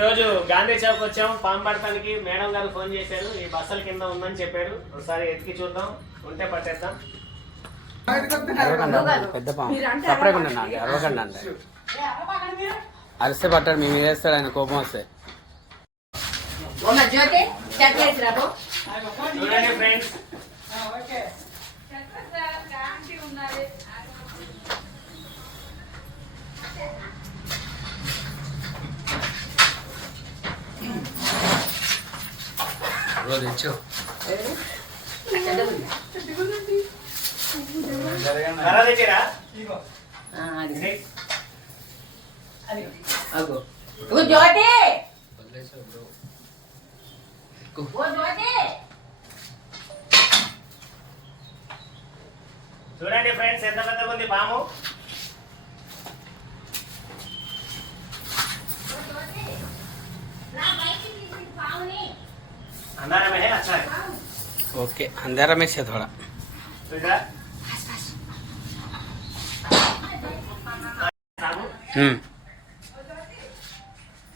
ఈరోజు గాంధీ చౌక్ వచ్చాం. పాము పడటానికి మేడం గారు ఫోన్ చేశారు. ఈ బస్సుల కింద ఉందని చెప్పారు. ఒకసారి ఎత్తికి చూద్దాం, ఉంటే పట్టేద్దాం. పెద్ద పాము సపరేట్ ఉండండి, అరవకండి అంటే అరిస్తే పట్టాడు. మేము వేస్తాడు ఆయన కోపం వస్తే. చూడండి ఫ్రెండ్స్, తెచ్చు తెచ్చిరా చూడండి ఫ్రెండ్స్, ఎంత పెద్దగా ఉంది పాము. अंधारा में है, अच्छा है. ओके, अंधेरा में से थोड़ा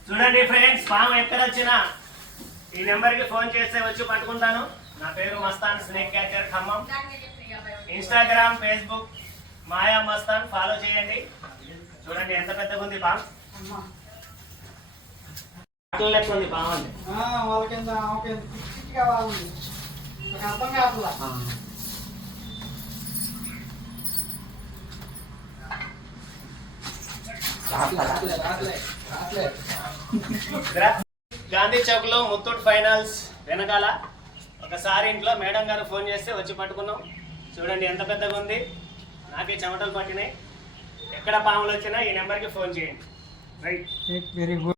చూడండి ఫ్రెండ్స్, పాము ఎక్కడ వచ్చినా ఈ నెంబర్ కి ఫోన్ చేస్తే వచ్చి పట్టుకుంటాను. నా పేరు Mastan, snake catcher, Khammam. Instagram, Facebook Maya Mastan follow చేయండి. చూడండి ఎంత పెద్దగా ఉంది పాము. ఉంది పాము అండి. గాంధీ చౌక్ లో ముత్తూట్ ఫైనాన్స్ వెనకాల ఒకసారి ఇంట్లో మేడం గారు ఫోన్ చేస్తే వచ్చి పట్టుకున్నాం. చూడండి ఎంత పెద్దగా ఉంది. నాకే చెమటలు పట్టినాయి. ఎక్కడ పాములు వచ్చినా ఈ నెంబర్కి ఫోన్ చేయండి. Right, very good.